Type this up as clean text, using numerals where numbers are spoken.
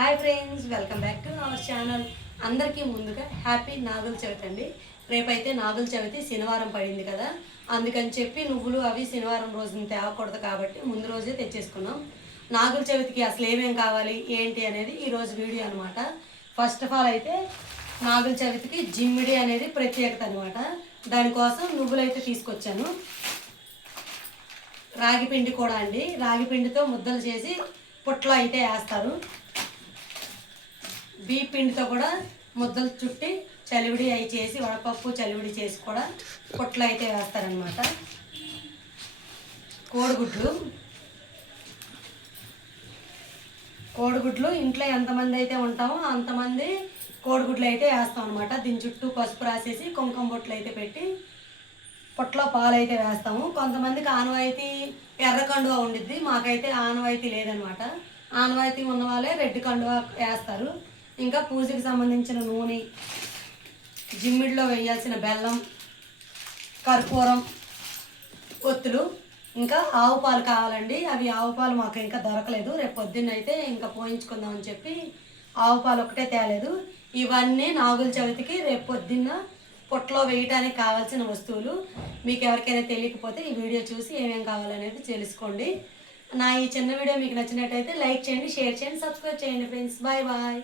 Hi friends, welcome back to our channel. అందరికీ ముందుగా happy Nagula Chavithi అండి. రేపైతే నాగుల చవితి శనివారం పడింది కదా, అందుకని చెప్పి నువ్వులు అవి శనివారం రోజున తేవకూడదు కాబట్టి ముందు రోజే తెచ్చేసుకున్నాం. నాగుల చవితికి అసలు ఏమేం కావాలి ఏంటి అనేది ఈరోజు వీడియో అనమాట. ఫస్ట్ ఆఫ్ ఆల్ అయితే నాగుల చవితికి జిమ్మిడి అనేది ప్రత్యేకత అనమాట. దానికోసం నువ్వులు అయితే తీసుకొచ్చాను. రాగి పిండి కూడా అండి, రాగి పిండితో ముద్దలు చేసి పుట్లో అయితే వేస్తారు. బియ్య పిండితో కూడా ముద్దలు చుట్టి చలివిడి అవి చేసి వడపప్పు చలివిడి చేసి కూడా పుట్లు అయితే వేస్తారనమాట. కోడిగుడ్లు ఇంట్లో ఎంతమంది అయితే ఉంటామో అంతమంది కోడిగుడ్లు అయితే వేస్తాం అనమాట. దీని చుట్టూ పసుపు రాసేసి కుంకుమ బొట్లు అయితే పెట్టి పుట్లో పాలు అయితే వేస్తాము. కొంతమందికి ఆనవాయితీ ఎర్ర కండువా ఉండిద్ది, మాకైతే ఆనవాయితీ లేదనమాట. ఆనవాయితీ ఉన్న వాళ్ళే రెడ్ కండువా వేస్తారు. ఇంకా పూజకి సంబంధించిన నూనె, జిమ్మిడిలో వేయాల్సిన బెల్లం, కర్పూరం, ఒత్తులు, ఇంకా ఆవు పాలు కావాలండి. అవి ఆవు పాలు మాకు ఇంకా దొరకలేదు. రేపు పొద్దున్న అయితే ఇంకా పోయించుకుందామని చెప్పి ఆవు పాలు ఒకటే తేలేదు. ఇవన్నీ నాగుల చవితికి రేపు పొద్దున్న పొట్లో వేయటానికి కావాల్సిన వస్తువులు. మీకు ఎవరికైనా తెలియకపోతే ఈ వీడియో చూసి ఏమేమి కావాలనేది తెలుసుకోండి. నా ఈ చిన్న వీడియో మీకు నచ్చినట్టయితే లైక్ చేయండి, షేర్ చేయండి, సబ్స్క్రైబ్ చేయండి ఫ్రెండ్స్. Bye bye.